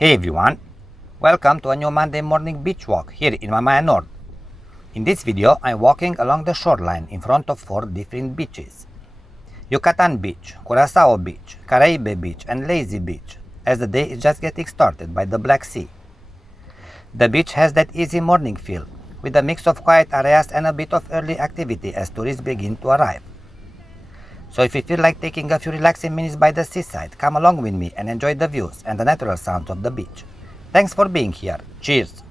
Hey everyone, welcome to a new Monday morning beach walk here in Mamaia Nord. In this video, I'm walking along the shoreline in front of 4 different beaches. Yucatan Beach, Curacao Beach, Caraibe Beach and Lazy Beach, as the day is just getting started by the Black Sea. The beach has that easy morning feel, with a mix of quiet areas and a bit of early activity as tourists begin to arrive. So if you feel like taking a few relaxing minutes by the seaside, come along with me and enjoy the views and the natural sounds of the beach. Thanks for being here. Cheers!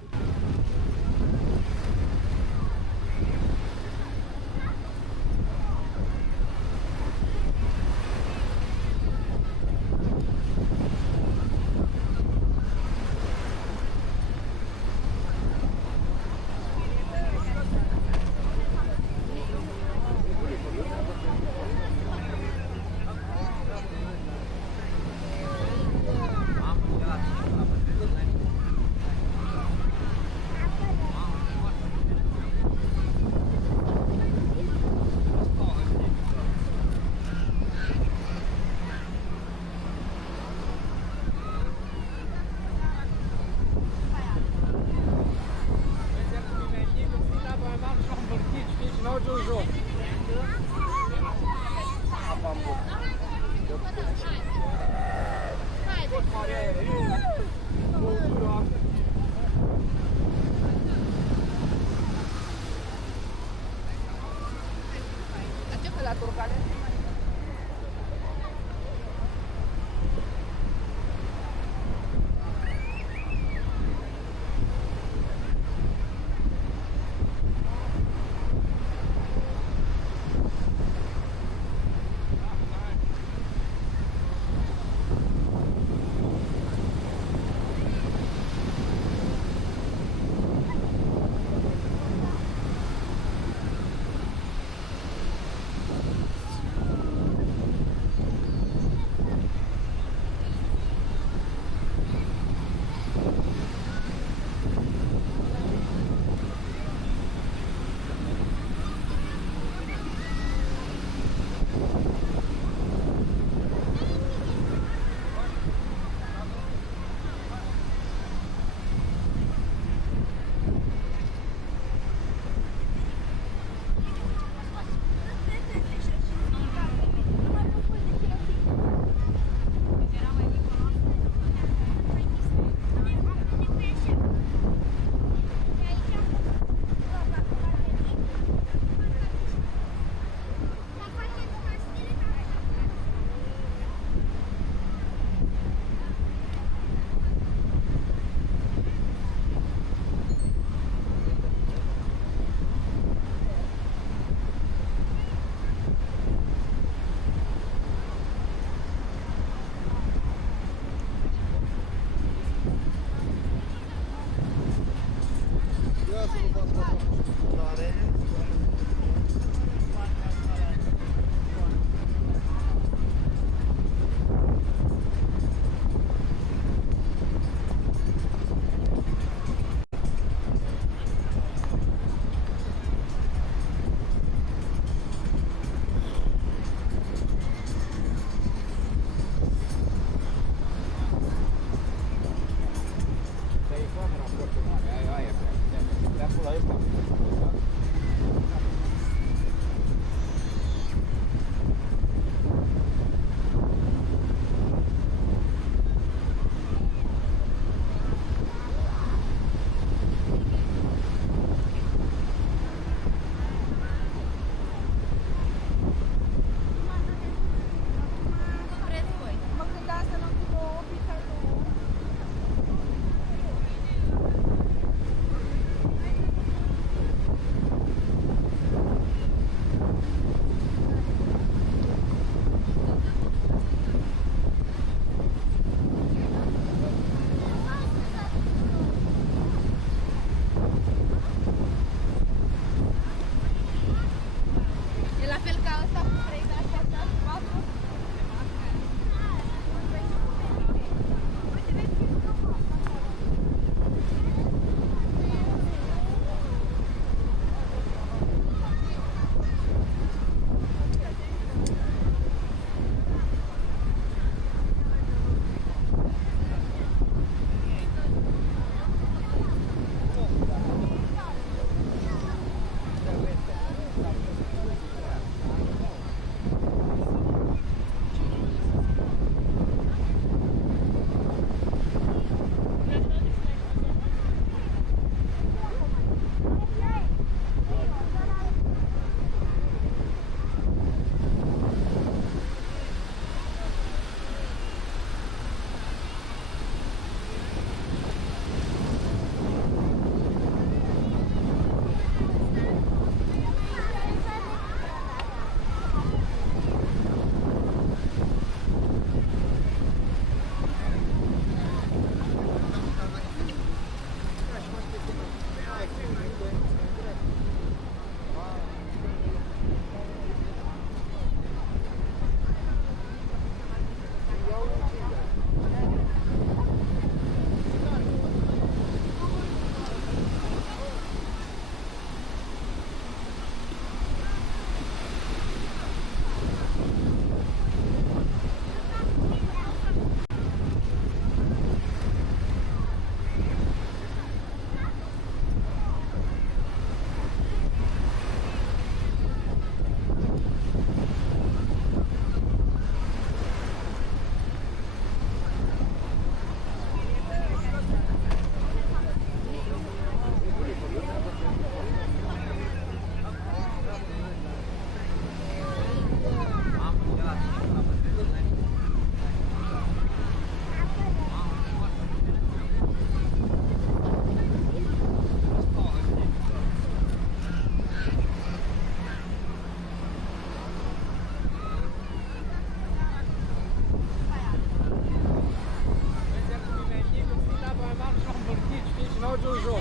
toujours.